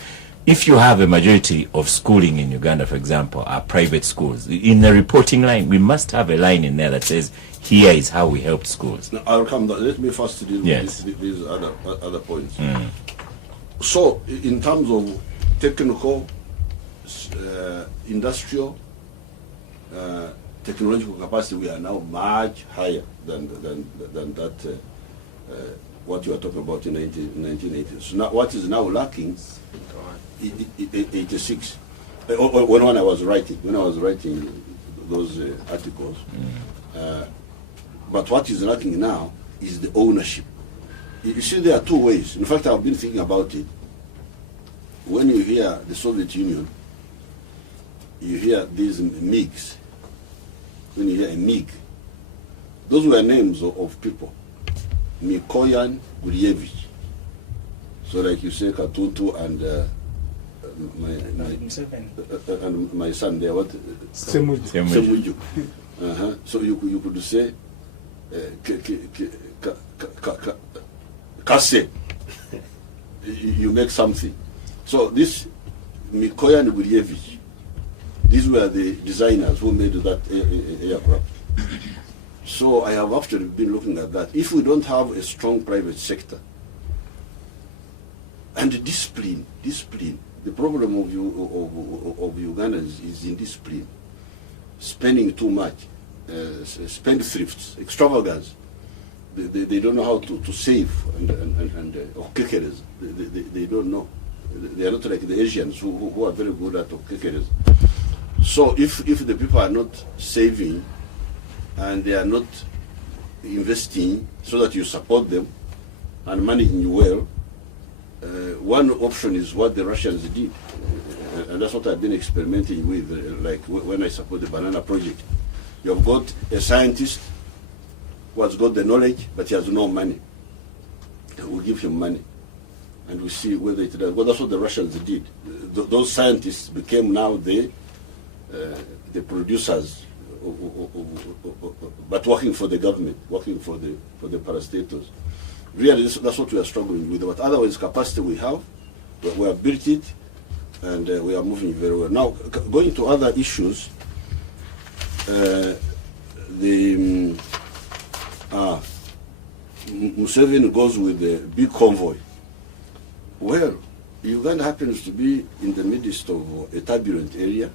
if you have a majority of schooling in Uganda, for example, are private schools, in the reporting line, we must have a line in there that says, "Here is how we helped schools." Now, I'll come back. Let me first deal with these other points. So, in terms of technical, industrial. Technological capacity, we are now much higher than that. What you are talking about in 1980s. So now, what is now lacking? 86. When I was writing those articles. But what is lacking now is the ownership. You see, there are two ways. In fact, I've been thinking about it. When you hear the Soviet Union, you hear these MiGs. When you hear a MiG, those were names of people. Mikoyan Gulievich. So like you say, Katutu and my son there, what? Ssemujju. So you could say Kase. You make something. So this Mikoyan Gulievich, these were the designers who made that aircraft. So I have actually been looking at that. If we don't have a strong private sector and discipline, the problem of Ugandans is in discipline, spending too much, spendthrifts, extravagance. They don't know how to save and kekeres. They don't know. They are not like the Asians who are very good at kekeres. So if the people are not saving and they are not investing so that you support them and managing well, one option is what the Russians did. And that's what I've been experimenting with, like when I support the banana project. You have got a scientist who has got the knowledge, but he has no money. We give him money, and we see whether it does. Well, that's what the Russians did. Those scientists became now the producers, but working for the government, working for the parastatals. Really, that's what we are struggling with. But otherwise, capacity we have, we have built it, and we are moving very well. Now, going to other issues, Museveni goes with a big convoy. Well, Uganda happens to be in the midst of a turbulent area.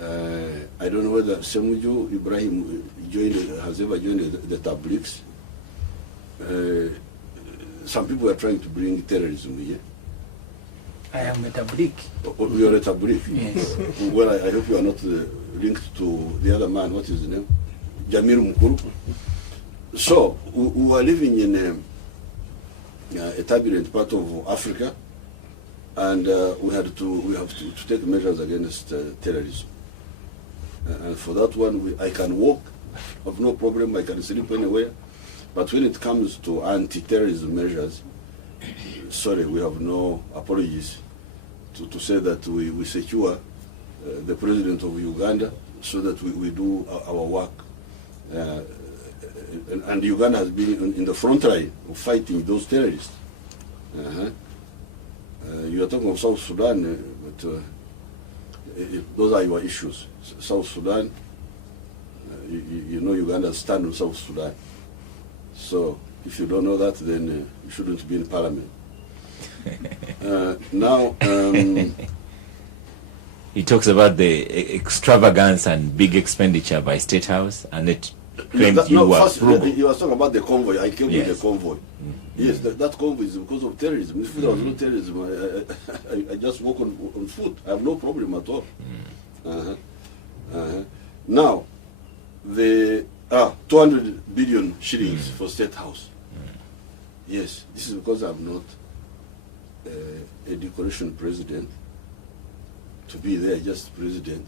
I don't know whether Ssemujju Ibrahim has ever joined the Tabliks. Some people are trying to bring terrorism here. I am a tablik. Oh, you are a tablik? Yes. Well, I hope you are not linked to the other man. What is his name? Jamil Mukuru. So, we are living in a turbulent part of Africa, and we have to take measures against terrorism. And for that one, I can walk, have no problem, I can sleep anywhere. But when it comes to anti-terrorism measures, sorry, we have no apologies to say that we secure the president of Uganda so that we do our work. And Uganda has been in the front line of fighting those terrorists. You are talking of South Sudan, but those are your issues. South Sudan, you know Uganda stand with South Sudan. So if you don't know that, then you shouldn't be in parliament. Now, he talks about the extravagance and big expenditure by State House, and it claims you were frugal. You were talking about the convoy. I came Yes. with the convoy. Yes, that convoy is because of terrorism. If there was no terrorism, I just walk on foot. I have no problem at all. Now, the 200 billion shillings for State House. Yes, this is because I'm not a decoration president. To be there just president,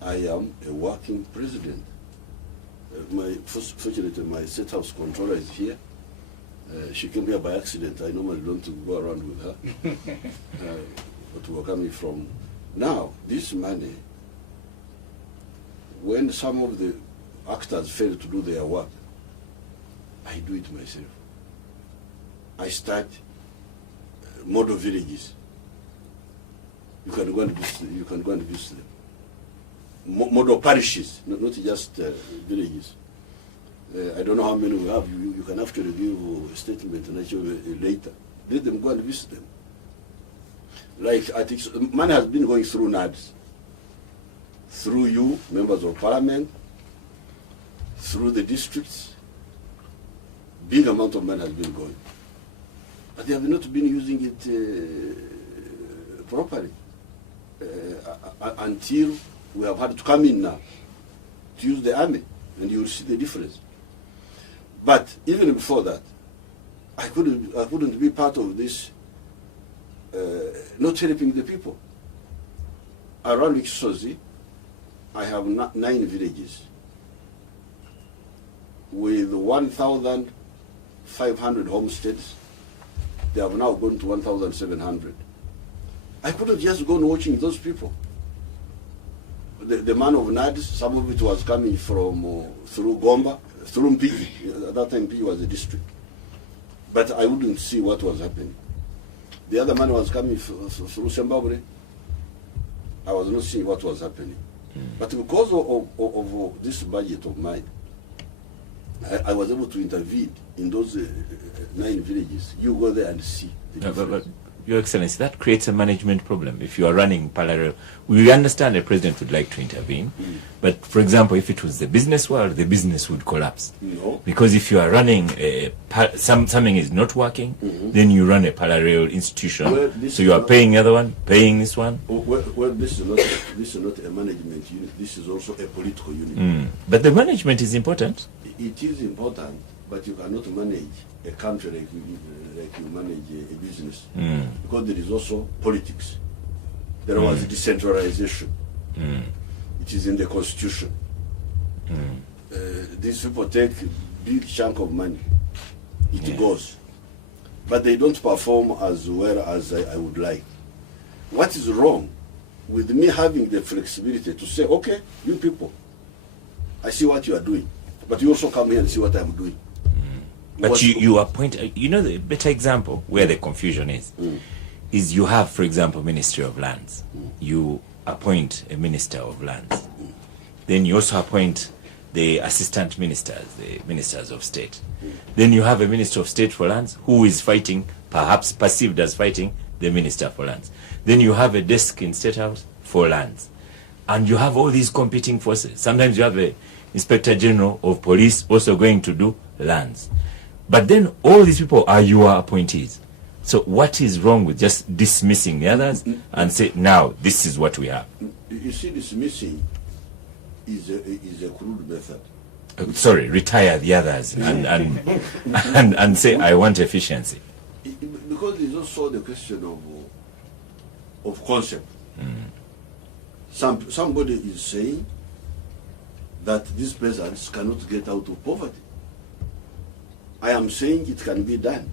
I am a working president. Fortunately, my State House controller is here. She came here by accident. I normally don't go around with her. But we're coming from. Now, this money, when some of the actors fail to do their work, I do it myself. I start model villages. You can go and visit them. Model parishes, not just villages. I don't know how many we have. You can actually give a statement and I show you later. Let them go and visit them. Like, I think money has been going through NADS, through you, members of parliament, through the districts. Big amount of money has been going. But they have not been using it properly until we have had to come in now to use the army, and you will see the difference. But even before that, I couldn't be part of this, not helping the people. Around Kisozi, I have 9 villages with 1,500 homesteads. They have now gone to 1,700. I couldn't just go on watching those people. The man of NADS, some of it was coming from through Gomba, through Mpigi. At that time, Mpigi was a district. But I wouldn't see what was happening. The other man was coming through Zimbabwe. I was not seeing what was happening. But because of this budget of mine, I was able to intervene in those 9 villages. You go there and see the difference. But Your Excellency, that creates a management problem. If you are running parallel, we understand the president would like to intervene, but for example, if it was the business world, the business would collapse. No. Because if you are running something is not working, then you run a parallel institution. Well, so you are paying the other one, paying this one. Well, this is not a management unit. This is also a political unit. But the management is important. It is important, but you cannot manage a country like you manage a business, because there is also politics. There was decentralization. It is in the constitution. these people take big chunk of money. It Yeah. goes. But they don't perform as well as I would like. What is wrong with me having the flexibility to say, okay, you people, I see what you are doing, but you also come here and see what I'm doing. But What- you appoint, you know, the better example where the confusion is you have, for example, Ministry of Lands. You appoint a Minister of Lands. Then you also appoint the assistant ministers, the ministers of state. Then you have a Minister of State for Lands who is fighting, perhaps perceived as fighting, the Minister for Lands. Then you have a desk in State House for lands. And you have all these competing forces. Sometimes you have a Inspector General of Police also going to do lands. But then all these people are your appointees. So what is wrong with just dismissing the others and say, now, this is what we have? You see, dismissing is a crude method. Sorry, retire the others and say, I want efficiency. Because it's also the question of concept. Somebody is saying that these peasants cannot get out of poverty. I am saying it can be done.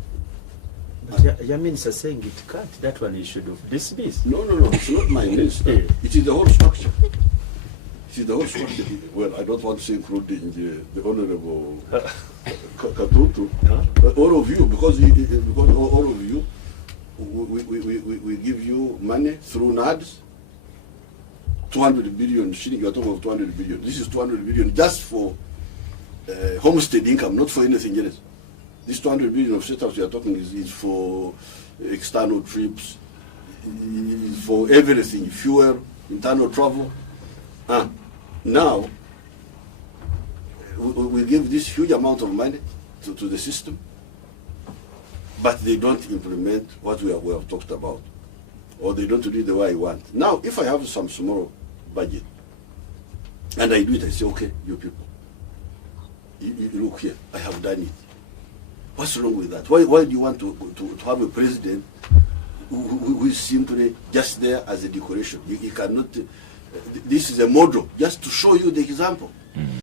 But your minister saying it can't. That one you should have dismissed. No, it's not my minister. It is the whole structure. It is the whole structure. Well, I don't want to say including the Honorable Katutu, but all of you, because all of you, we give you money through NADS, 200 billion shilling. You are talking of 200 billion. This is 200 billion just for homestead income, not for anything else. This 200 billion of setups you are talking is for external trips, is for everything, fuel, internal travel. Now, we give this huge amount of money to the system, but they don't implement what we have talked about, or they don't do it the way I want. Now, if I have some small budget, and I do it, I say, okay, you people, you look here, I have done it. What's wrong with that? Why do you want to have a president who is simply just there as a decoration? You cannot. This is a model, just to show you the example.